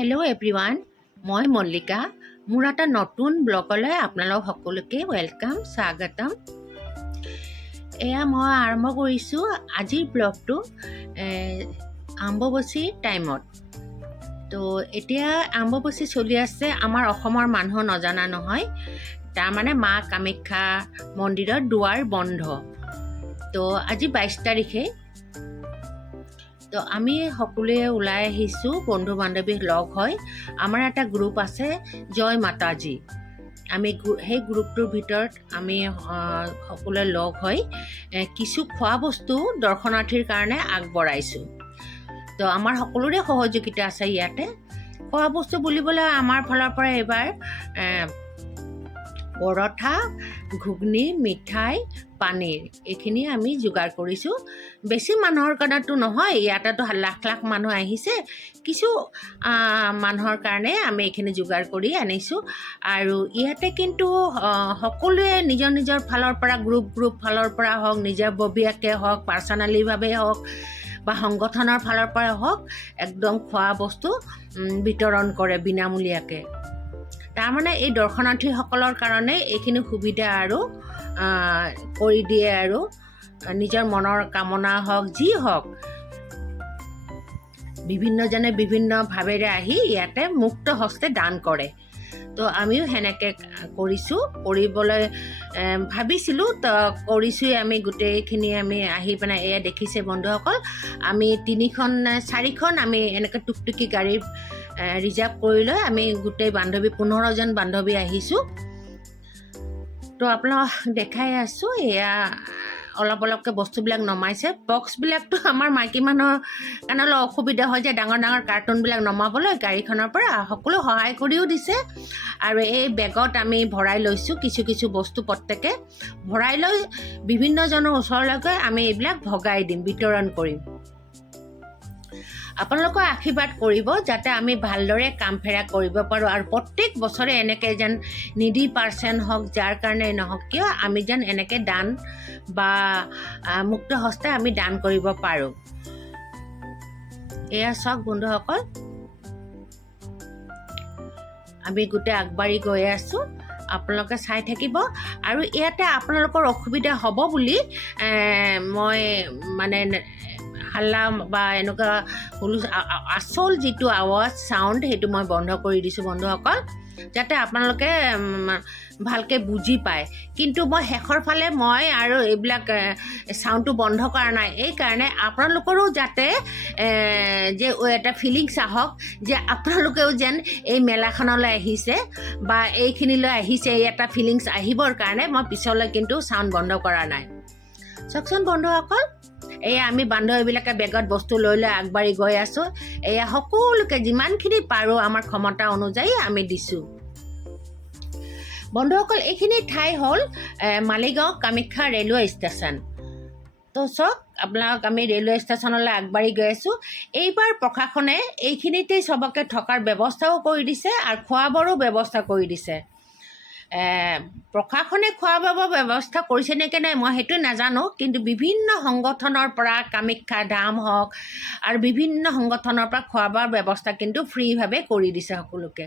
Hello' everyone, মই মল্লিকা। মোৰ এটা নতুন ব্লগলৈ আপোনালোক সকলোকে ৱেলকাম, স্বাগতম। এয়া মই আৰম্ভ কৰিছোঁ আজিৰ ব্লগটো অম্বুবাচী টাইমত। তো এতিয়া অম্বুবাচী চলি আছে, আমাৰ অসমৰ মানুহ নজনা নহয়। তাৰমানে মা কামাখ্যা মন্দিৰৰ দুৱাৰ বন্ধ। তো আজি 22 তাৰিখে। তো আমি সকলোৱে ওলাই আহিছোঁ, বন্ধু বান্ধৱী লগ হৈ। আমাৰ এটা গ্ৰুপ আছে, জয় মাতাজী। আমি সেই গ্ৰুপটোৰ ভিতৰত আমি সকলোৱে লগ হৈ কিছু খোৱা বস্তু দৰ্শনাৰ্থীৰ কাৰণে আগবঢ়াইছোঁ। তো আমাৰ সকলোৰে সহযোগিতা আছে ইয়াতে। খোৱা বস্তু বুলিবলৈ আমাৰ ফালৰ পৰা এইবাৰ পৰঠা, ঘুগনি, মিঠাই, পানীৰ এইখিনি আমি যোগাৰ কৰিছোঁ। বেছি মানুহৰ কাৰণেতো নহয়, ইয়াতেতো লাখ লাখ মানুহ আহিছে। কিছু মানুহৰ কাৰণে আমি এইখিনি যোগাৰ কৰি আনিছোঁ। আৰু ইয়াতে কিন্তু সকলোৱে নিজৰ নিজৰ ফালৰ পৰা গ্ৰুপ ফালৰ পৰা হওক, নিজাববীয়াকৈ হওক, পাৰ্চনেলিভাৱে হওক বা সংগঠনৰ ফালৰ পৰা হওক, একদম খোৱা বস্তু বিতৰণ কৰে বিনামূলীয়াকৈ। তাৰমানে এই দৰ্শনাৰ্থীসকলৰ কাৰণে এইখিনি সুবিধা আৰু কৰি দিয়ে আৰু নিজৰ মনৰ কামনা হওক, যি হওক, বিভিন্নজনে বিভিন্ন ভাৱেৰে আহি ইয়াতে মুক্ত হস্তে দান কৰে। তো আমিও সেনেকৈ কৰিছোঁ, কৰিবলৈ ভাবিছিলোঁ। তো কৰিছোঁৱেই আমি গোটেইখিনি। আমি আহি পেলাই এয়া দেখিছে বন্ধুসকল, আমি 3-4খন আমি এনেকৈ টুকটুকি গাড়ী ৰিজাৰ্ভ কৰি লৈ আমি গোটেই 15জন বান্ধৱী আহিছোঁ। তো আপোনাক দেখাই আছোঁ, এয়া অলপ অলপকৈ বস্তুবিলাক নমাইছে। বক্সবিলাকতো আমাৰ মাইকী মানুহৰ কাৰণে অলপ অসুবিধা হয় যে ডাঙৰ ডাঙৰ কাৰ্টুনবিলাক নমাবলৈ গাড়ীখনৰ পৰা। সকলো সহায় কৰিও দিছে। আৰু এই বেগত আমি ভৰাই লৈছোঁ কিছু কিছু বস্তু, প্ৰত্যেকে ভৰাই লৈ বিভিন্নজনৰ ওচৰলৈকে আমি এইবিলাক ভগাই দিম, বিতৰণ কৰিম। আপোনালোকৰ আশীৰ্বাদ কৰিব যাতে আমি ভালদৰে কাম ফেৰা কৰিব পাৰোঁ। আৰু প্ৰত্যেক বছৰে এনেকৈ যেন নিডি পাৰ্চন হওক, যাৰ কাৰণে নহওক কিয়, আমি যেন এনেকৈ দান বা মুক্ত হস্তে আমি দান কৰিব পাৰোঁ। এয়া চাওক বন্ধুসকল, আমি গোটেই আগবাঢ়ি গৈ আছোঁ, আপোনালোকে চাই থাকিব। আৰু ইয়াতে আপোনালোকৰ অসুবিধা হ'ব বুলি মই মানে হাল্লা বা এনেকুৱা আচল যিটো আৱাজ চাউণ্ড, সেইটো মই বন্ধ কৰি দিছোঁ বন্ধুসকল, যাতে আপোনালোকে ভালকৈ বুজি পায়। কিন্তু মই শেষৰ ফালে মই আৰু এইবিলাক চাউণ্ডটো বন্ধ কৰা নাই, এইকাৰণে আপোনালোকৰো যাতে যে এটা ফিলিংছ আহক যে আপোনালোকেও যেন এই মেলাখনলৈ আহিছে বা এইখিনিলৈ আহিছে, এই এটা ফিলিংছ আহিবৰ কাৰণে মই পিছলৈ কিন্তু চাউণ্ড বন্ধ কৰা নাই। চাওকচোন বন্ধুসকল, এয়া আমি বান্ধৱীবিলাকে বেগত বস্তু লৈ লৈ আগবাঢ়ি গৈ আছোঁ। এয়া সকলোকে যিমানখিনি পাৰোঁ আমাৰ ক্ষমতা অনুযায়ী আমি দিছোঁ। বন্ধুসকল, এইখিনি ঠাই হ'ল মালিগাঁও কামাখ্যা ৰেলৱে ষ্টেচন। তো চাওক আপোনালোক, আমি ৰেলৱে ষ্টেচনলৈ আগবাঢ়ি গৈ আছোঁ। এইবাৰ প্ৰশাসনে এইখিনিতেই চবকে থকাৰ ব্যৱস্থাও কৰি দিছে আৰু খোৱা বোৱাৰো ব্যৱস্থা কৰি দিছে। প্ৰশাসনে খোৱা বোৱাৰ ব্যৱস্থা কৰিছে নেকি নাই মই সেইটো নাজানো, কিন্তু বিভিন্ন সংগঠনৰ পৰা, কামাখ্যা ধাম হওক আৰু বিভিন্ন সংগঠনৰ পৰা খোৱা বোৱাৰ ব্যৱস্থা কিন্তু ফ্ৰীভাৱে কৰি দিছে সকলোকে।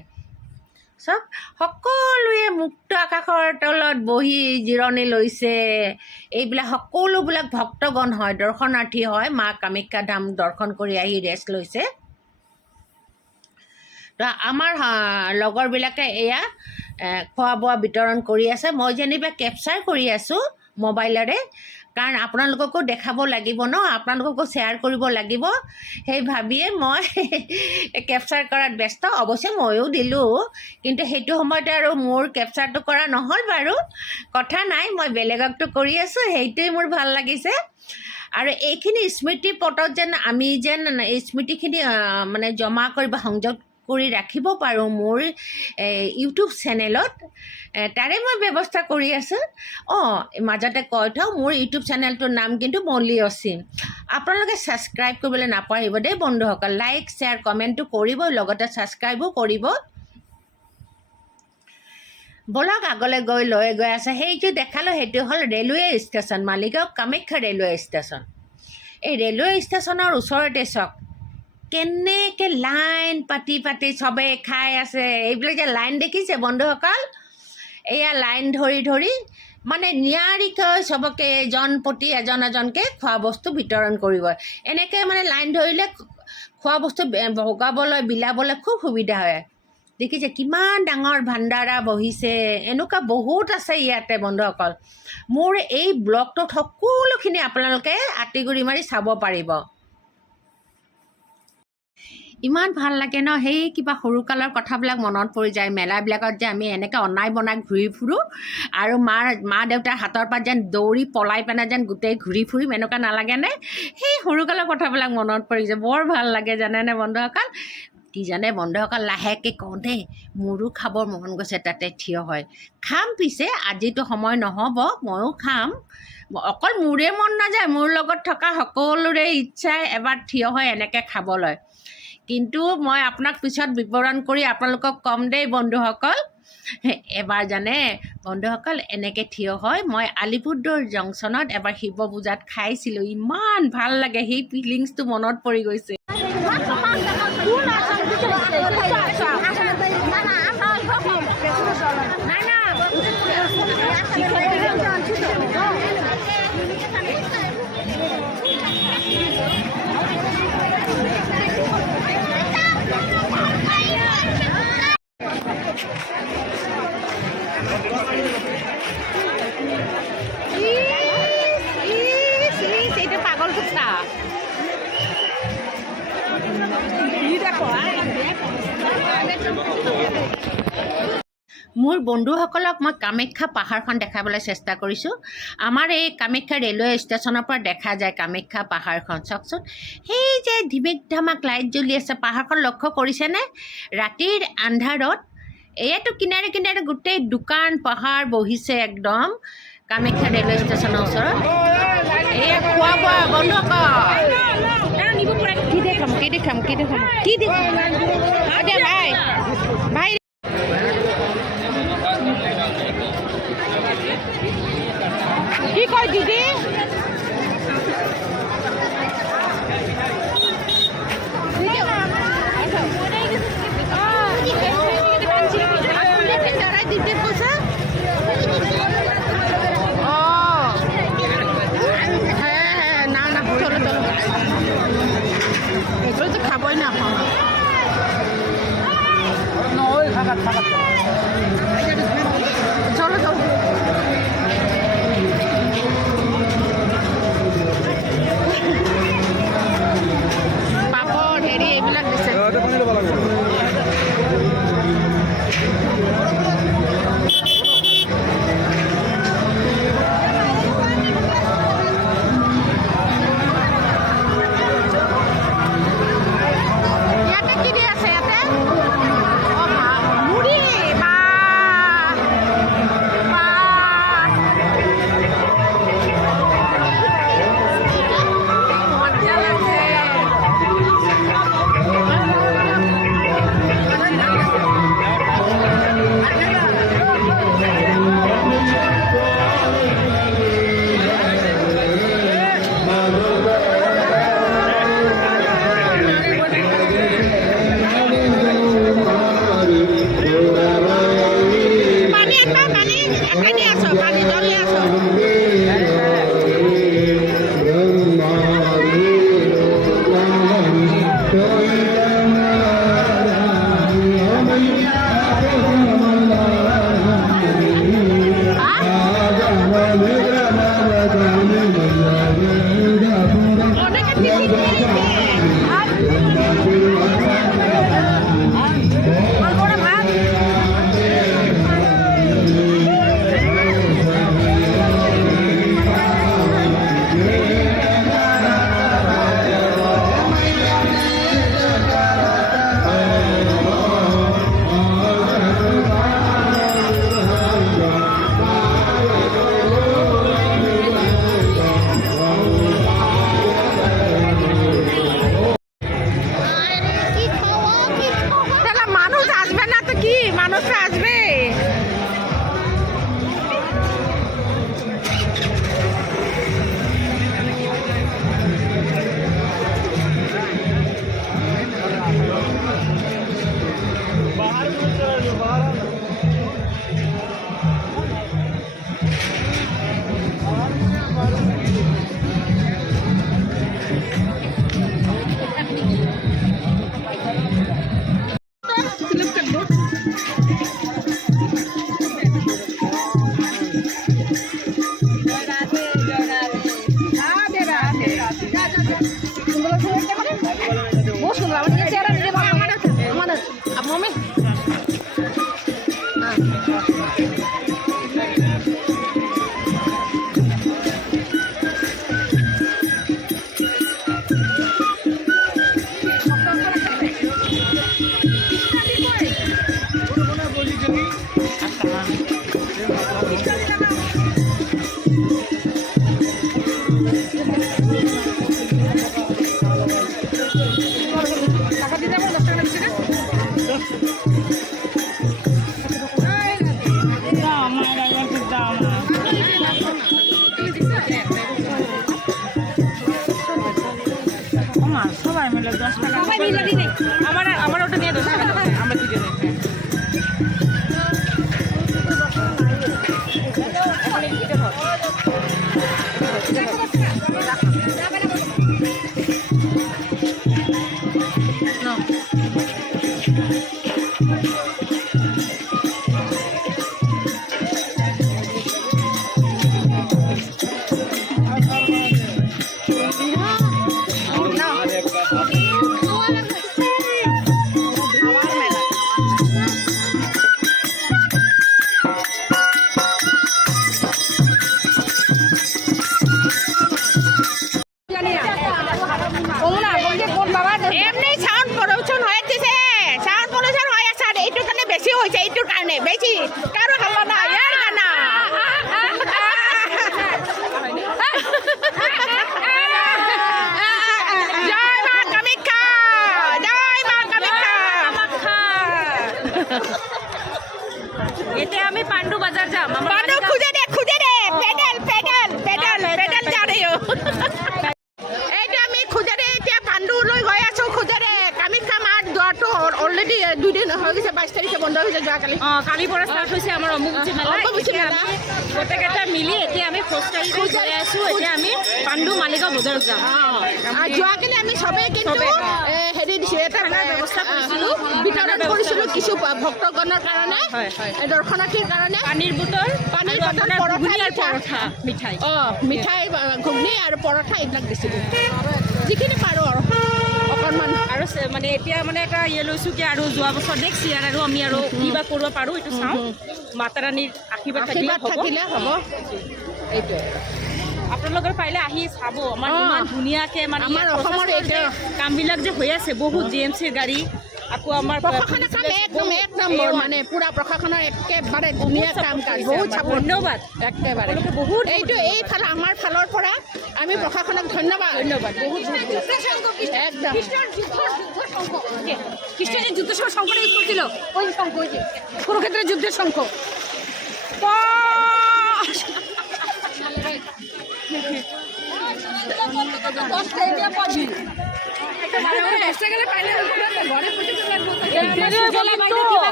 চব সকলোৱে মুক্ত আকাশৰ তলত বহি জিৰণি লৈছে। এইবিলাক সকলোবিলাক ভক্তগণ হয়, দৰ্শনাৰ্থী হয়, মা কামাখ্যা ধাম দৰ্শন কৰি আহি ৰেষ্ট লৈছে। তো আমাৰ লগৰবিলাকে এয়া খোৱা বোৱা বিতৰণ কৰি আছে। মই যেনিবা কেপচাৰ কৰি আছোঁ মোবাইলেৰে, কাৰণ আপোনালোককো দেখাব লাগিব ন, আপোনালোককো শ্বেয়াৰ কৰিব লাগিব, সেই ভাবিয়ে মই কেপচাৰ কৰাত ব্যস্ত। অৱশ্যে ময়ো দিলোঁ, কিন্তু সেইটো সময়তে আৰু মোৰ কেপচাৰটো কৰা নহ'ল বাৰু। কথা নাই, মই বেলেগকতো কৰি আছোঁ, সেইটোৱে মোৰ ভাল লাগিছে। আৰু এইখিনি স্মৃতি পটত যেন আমি যেন এই স্মৃতিখিনি মানে জমা কৰিব, সংযোগ কৰি ৰাখিব পাৰোঁ মোৰ ইউটিউব চেনেলত, তাৰে মই ব্যৱস্থা কৰি আছোঁ। মাজতে কৈ থওঁ, মোৰ ইউটিউব চেনেলটোৰ নাম কিন্তু মল্লি অসীম। আপোনালোকে ছাবস্ক্ৰাইব কৰিবলৈ নাপাহৰিব দেই বন্ধুসকল। লাইক, শ্বেয়াৰ, কমেণ্টটো কৰিবই, লগতে ছাবস্ক্ৰাইবো কৰিব। বলক আগলৈ লৈ গৈ আছে। সেইটো দেখালোঁ, সেইটো হ'ল railway station, Maligaon Kamakhya railway station. এই ৰেলৱে ষ্টেচনৰ ওচৰতে চাওক কেনেকৈ লাইন পাতি পাতি চবে খাই আছে। এইবিলাক যে লাইন দেখিছে বন্ধুসকল, এয়া লাইন ধৰি ধৰি মানে নিয়াৰিকৈ চবকে এজন প্ৰতি এজন এজনকৈ খোৱা বস্তু বিতৰণ কৰিব। এনেকৈ মানে লাইন ধৰিলে খোৱা বস্তু ভগাবলৈ বিলাবলৈ খুব সুবিধা হয়। দেখিছে কিমান ডাঙৰ ভাণ্ডাৰা বহিছে, এনেকুৱা বহুত আছে ইয়াতে বন্ধুসকল। মোৰ এই ব্লগটোত সকলোখিনি আপোনালোকে আঁতিগুৰি মাৰি চাব পাৰিব। ইমান ভাল লাগে ন, সেই কিবা সৰুকালৰ কথাবিলাক মনত পৰি যায়। মেলাবিলাকত যে আমি এনেকৈ অনাই বনাই ঘূৰি ফুৰোঁ আৰু মা দেউতাৰ হাতৰ পৰা যেন দৌৰি পলাই পেলাই যেন গোটেই ঘূৰি ফুৰিম, এনেকুৱা নালাগেনে? সেই সৰুকালৰ কথাবিলাক মনত পৰি যায়, বৰ ভাল লাগে জানেনে বন্ধুসকল। কি জানে বন্ধুসকল, লাহেকৈ কওঁ দেই, মোৰো খাবৰ মন গৈছে তাতে থিয় হয়। খাম পিছে, আজিতো সময় নহ'ব, ময়ো খাম। অকল মোৰে মন নাযায়, মোৰ লগত থকা সকলোৰে ইচ্ছাই এবাৰ থিয় হয় এনেকৈ খাবলৈ। কিন্তু মই আপোনাক পিছত বিৱৰণ কৰি আপোনালোকক ক'ম দেই বন্ধুসকল। এবাৰ জানে বন্ধুসকল, এনেকৈ থিয় হয় মই আলিপুৰদুৱাৰ জংচনত এবাৰ শিৱ পূজাত খাইছিলোঁ। ইমান ভাল লাগে, সেই ফিলিংছটো মনত পৰি গৈছে। এইটা পাগল কুত্তা। মোৰ বন্ধুসকলক মই কামাখ্যা পাহাৰখন দেখাবলৈ চেষ্টা কৰিছোঁ। আমাৰ এই কামাখ্যা ৰেলৱে ষ্টেচনৰ পৰা দেখা যায় কামাখ্যা পাহাৰখন। চাওকচোন, সেই যে ধিমিক ধামাক লাইট জ্বলি আছে, পাহাৰখন লক্ষ্য কৰিছেনে? ৰাতিৰ আন্ধাৰত এইয়াতো কিনাৰে কিনাৰে গোটেই দোকান পাহাৰ বহিছে একদম কামাখ্যা ৰেলৱে ষ্টেচনৰ ওচৰত। এয়া খোৱা বোৱা বন্ধুসকল, কি দেখাম ভাই কি কয় দিদি? এগুলো তো খাবই না এখন। চলো চলো, পাপড় হেৰি এইবিলাক দিছে। मम्मी সবাই মিলে 10 টাকা আমার ওটা নিয়ে 10 টাকা আমরা দুজনে এমনি সাউন্ড পলিউশন হয়েছে সাউন্ড পলিউশন হয়ে আছে আর এইটোর কারণে বেশি হয়েছে এইটোর কারণে বেশি কারো হাল্লা না ইয়ার গানা জয় মা কামাখ্যা জয় মা কামাখ্যা এতে আমি পাণ্ডু বাজার যাম বানু খুঁজে দে পেডেল পেডেল পেডেল পেডেল যা রে এইটো আমি খুঁজে দে এতিয়া পাণ্ডু লৈ গৈ আছো খুঁজে দে কামাখ্যা মাৰ দুৱাৰটো অলৰেডি 2 দিন হৈ গৈছে 22 তাৰিখে বন্ধ হৈছে যোৱাকালি কালিৰ পৰা ষ্টাৰ্ট হৈছে আমাৰ অম্বুবাচী মেলা গোটেইকেইটা মিলি এতিয়া আমি খোজকাঢ়ি গৈ আছো এতিয়া আমি পাণ্ডু মালিগাঁও বজাৰত যাম যোৱাকালি আমি চবেই কিন্তু হেৰি দিছোঁ এটা ব্যৱস্থা কৰিছিলোঁ বিতৰণ কৰিছিলোঁ কিছু ভক্তগণৰ কাৰণে দৰ্শনাৰ্থীৰ কাৰণে পানীৰ বটল পৰঠা মিঠাই মিঠাই ঘুগনি আৰু পৰঠা এইবিলাক দিছিলোঁ যিখিনি পাৰোঁ আৰু অকণমান আৰু মানে এতিয়া মানে এটা লৈছোঁ কি আৰু যোৱা বছৰ নেক্সট ইয়াৰ আৰু আমি আৰু কিবা কৰিব পাৰোঁ এইটো চাওঁ মাতা ৰাণীৰ আশীৰ্বাদ থাকিলে হ'ব এইটোৱে আপোনালোকৰ পাৰিলে আহি চাব আমাৰ ইমান ধুনীয়াকৈ মানে আমাৰ অসমৰ কামবিলাক যে হৈ আছে বহুত GMCৰ গাড়ী আকৌ আমাৰ প্ৰশাসনৰ কাম একদম মানে পুৰা প্ৰশাসনৰ একেবাৰে ধুনীয়া কাম কাজ বহুত ধন্যবাদ একেবাৰে বহুত এইটো এইফালে আমাৰ ফালৰ পৰা আমি প্ৰশাসনক ধন্যবাদ বহুত একদম কৃষ্ণজীৰ যুদ্ধ সময় শঙ্কৰ ইউজ কৰছিল ওই শঙ্খ ওই যে কুৰুক্ষেত্ৰেৰ যুদ্ধেৰ শঙ্খ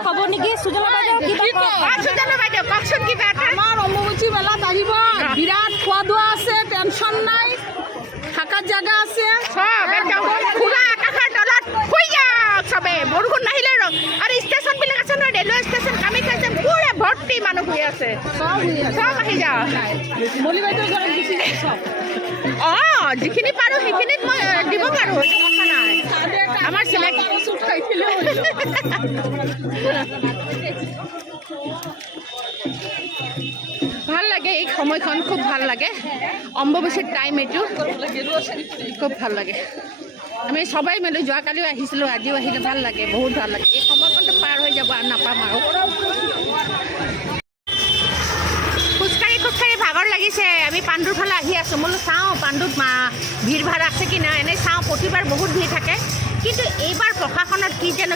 খবৰ নেকি সুজলা বাইদেউ কওকচোন কিবা আমাৰ অম্বুবাচী মেলাত আহিব বিৰাট খোৱা দোৱা আছে টেনশ্যন নাই থাকাৰ জাগা আছে সব একদম খোলা আকাশৰ তলত শুই যাওক চবে বৰষুণ নাহিলে আৰু ষ্টেচনবিলাক আছে নহয় ৰেলৱে ষ্টেচন কামাখ্যা আছে পুৰা ভৰ্তি মানুহ শুই আছে সব আহি যাওক মলি বাইদেউৰ ঘৰত গুচি যায় চব যিখিনি পাৰোঁ সেইখিনিত মই দিব পাৰোঁ এইটো কথা নাই আমাৰ চিনাকি ভাল লাগে এই সময়খন খুব ভাল লাগে অম্বুবাচীৰ টাইম এইটো খুব ভাল লাগে আমি সবাই মিলি যোৱাকালিও আহিছিলোঁ আজিও আহিলে ভাল লাগে বহুত ভাল লাগে এই সময়কণটো পাৰ হৈ যাব আৰু নাপাম আৰু খোজকাঢ়ি ভাগৰ লাগিছে আমি পাণ্ডুৰ ফালে আহি আছোঁ বোলো চাওঁ পাণ্ডুত ভিৰ ভাৰ আছে কি নাই এনেই চাওঁ প্ৰতিবাৰ বহুত ভিৰ থাকে কিন্তু এইবাৰ প্ৰশাসনত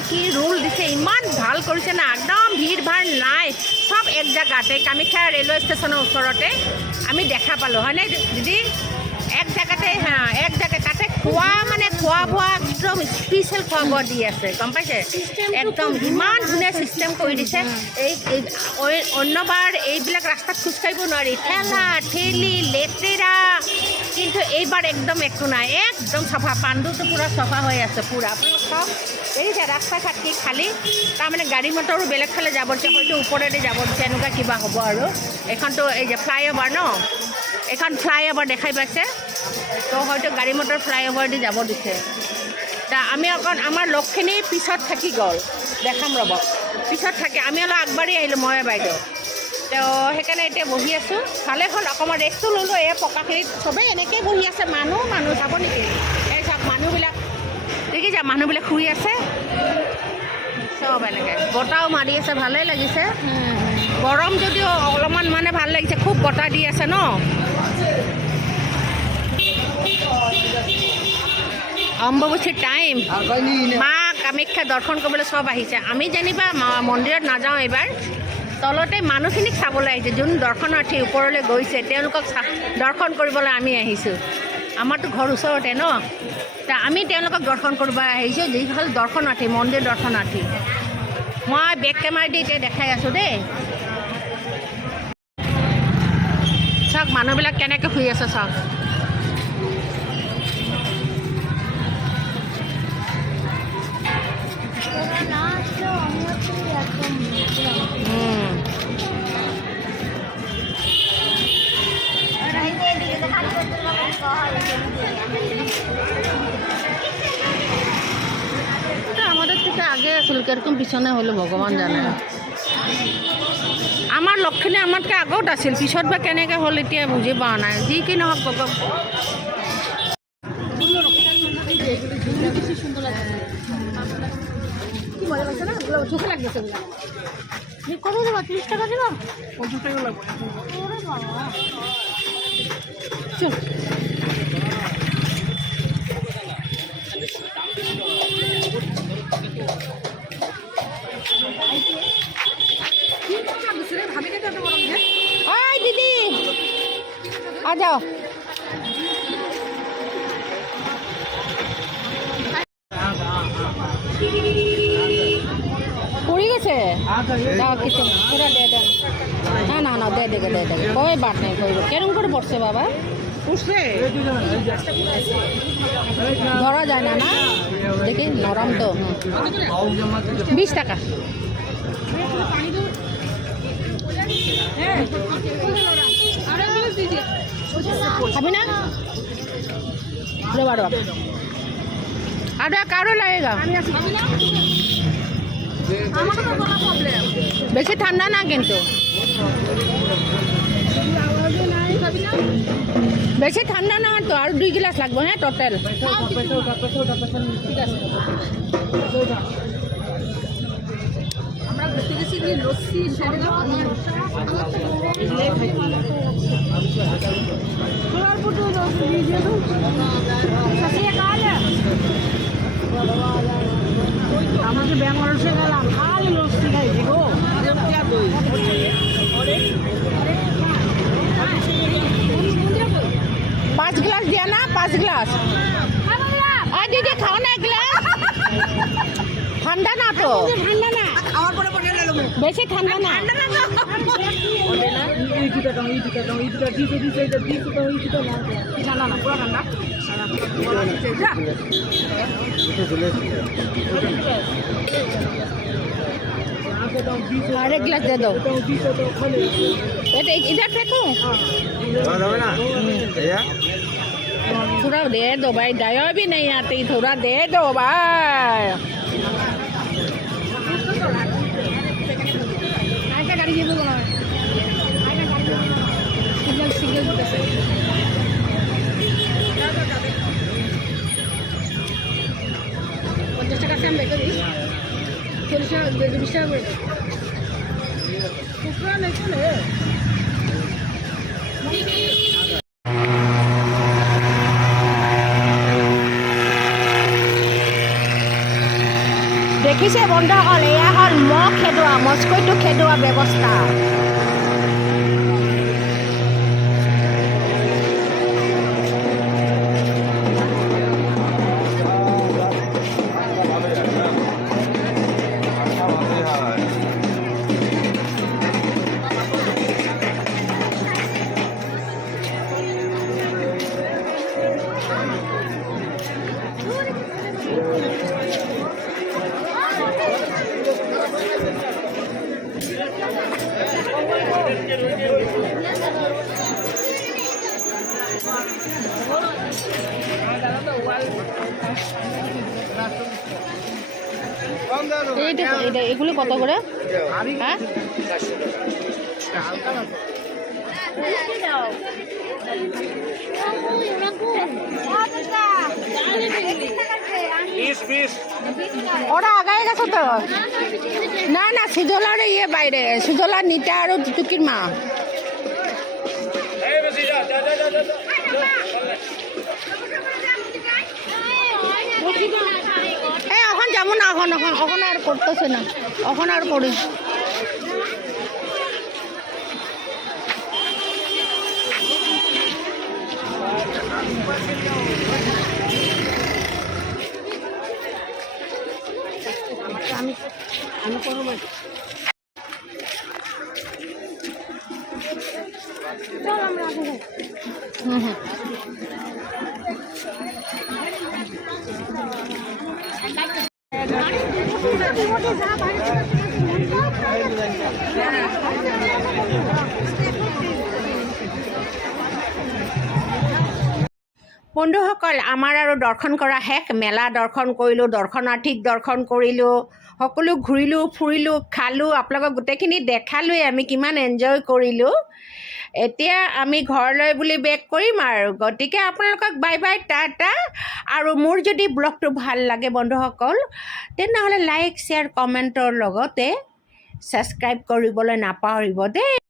কি ৰুল দিছে ইমান ভাল কৰিছে না একদম ভিৰ ভাৰ নাই সব এক জেগাতে কামাখ্যা ৰেলৱে ষ্টেচনৰ ওচৰতে আমি দেখা পালোঁ হয়নে দিদি এক জেগাতে তাতে খোৱা বোৱা একদম স্পেচিয়েল খোৱা বোৱা দি আছে গম পাইছে একদম ইমান ধুনীয়া চিষ্টেম কৰি দিছে এই অন্যবাৰ এইবিলাক ৰাস্তাত খোজকাঢ়িব নোৱাৰি ঠেলা ঠেলি লেতেৰা কিন্তু এইবাৰ একদম একো নাই একদম চাফা পাণ্ডুটো পূৰা চাফা হৈ আছে পূৰা আপোনালোক চাওক এই যে ৰাস্তা ঘাট কি খালী তাৰমানে গাড়ী মটৰো বেলেগ ফালে যাব দিছে হয়তো ওপৰেদি যাব দিছে এনেকুৱা কিবা হ'ব আৰু এইখনতো এই যে ফ্লাইঅভাৰ ন এইখন ফ্লাইঅভাৰ দেখাই পাইছে তো হয়তো গাড়ী মটৰ ফ্লাইঅভাৰ দি যাব দিছে আমি অকণ আমাৰ লগখিনি পিছত থাকি গ'ল দেখাম ৰ'ব পিছত থাকি আমি অলপ আগবাঢ়ি আহিলোঁ মই বাইদেউ তো সেইকাৰণে এতিয়া বহি আছোঁ ভালে হ'ল অকণমান ৰেষ্টটো ল'লোঁ এই পকাখিনিত চবেই এনেকৈ বহি আছে মানুহ চাব নেকি এই চাওক মানুহবিলাক দেখিছা মানুহবিলাক শুই আছে চব এনেকৈ বতাহও মাৰি আছে ভালেই লাগিছে গৰম যদিও অলপমান মানে ভাল লাগিছে খুব বতাহ দি আছে ন অম্বুবাচীৰ টাইম মা কামাখ্যা দৰ্শন কৰিবলৈ চব আহিছে আমি যেনিবা মন্দিৰত নাযাওঁ এইবাৰ তলতে মানুহখিনিক চাবলৈ আহিছে যোন দৰ্শনাৰ্থী ওপৰলৈ গৈছে তেওঁলোকক দৰ্শন কৰিবলৈ আমি আহিছোঁ আমাৰতো ঘৰ ওচৰতে ন আমি তেওঁলোকক দৰ্শন কৰিব আহিছোঁ যি হ'ল দৰ্শনাৰ্থী মন্দিৰ দৰ্শনাৰ্থী মই বেক কেমেৰা দি এতিয়া দেখাই আছোঁ দেই চাওক মানুহবিলাক কেনেকৈ শুই আছে চাওক আমাদের থেকে আগে আসল কিরকম পিছনে হলো ভগবান জানে আমার লক্ষ্মী আমাতকে আগত আছিল পিছত বা কেনেকৈ হ'ল এতিয়া বুজি পোৱা নাই যি কি নহওক কত দেবো 30 টাকা দেবো 50 টাকা লাগবে চল ओए दीदी आ जाओ पूरी कैसे जाओ किचन पूरा दे देना ना ना ना दे देगा कोई बात नहीं कोई केरम कर पड़से बाबा उससे धरा जाए ना ना देखिए नरम तो 20 টাকা अभी ना लो बारो अरे कारो लगेगा বেশি ঠান্ডা না কিন্তু বেশি ঠান্ডা না তো আর 2 গ্লাস লাগবে হ্যাঁ টোটাল ঠিক আছে আমরা ঘুরতে গেছি লস্যি আমাকে বেঙ্গলসে গেলাম খালি লস্যি খাইছি গো 5 গ্লাস দিয়া না 5 গ্লাস আর দিদি খাও না 1 গ্লাস ঠান্ডা না তো ঠান্ডা না খাওয়ার পরে পরে বেশি ঠান্ডা না ঠান্ডা না পুরো ঠান্ডা अरे गिलास दे दो इधर फेंको थोड़ा दे दो भाई दया भी नहीं आती थोड़ा दे दो भाई गाड़ी सिंगल 50 টাকা আমি বেঁকে দিই 40 টাকা 20 টাকা করে কুকুরা নেই চলে দেখিছে বন্ধুসকল এয়া হ'ল মহ খেদোৱা মস্কৈটো খেদোৱা ব্যৱস্থা এগুলো কত করে হ্যাঁ ওরা আগায় গেছে তো না না সুজলার ইয়ে বাইরে সুজলা নিতা আর টুকির মা এখন যাবো না এখন আর করতেছে না এখন আর করি আমি করবো বন্ধুসকল আমাৰ আৰু দৰ্শন কৰা শেষ মেলা দৰ্শন কৰিলোঁ দৰ্শনাৰ্থীক দৰ্শন কৰিলোঁ সকলো ঘূৰিলোঁ ফুৰিলোঁ খালোঁ আপোনালোকক গোটেইখিনি দেখালোঁৱেই আমি কিমান এনজয় কৰিলোঁ এতিয়া আমি ঘৰলৈ বুলি বেক কৰিম আৰু গতিকে আপোনালোকক বাই বাই টাটা আৰু মোৰ যদি ব্লগটো ভাল লাগে বন্ধুসকল তেনেহ'লে লাইক শ্বেয়াৰ কমেণ্টৰ লগতে ছাবস্ক্ৰাইব কৰিবলৈ নাপাহৰিব দেই।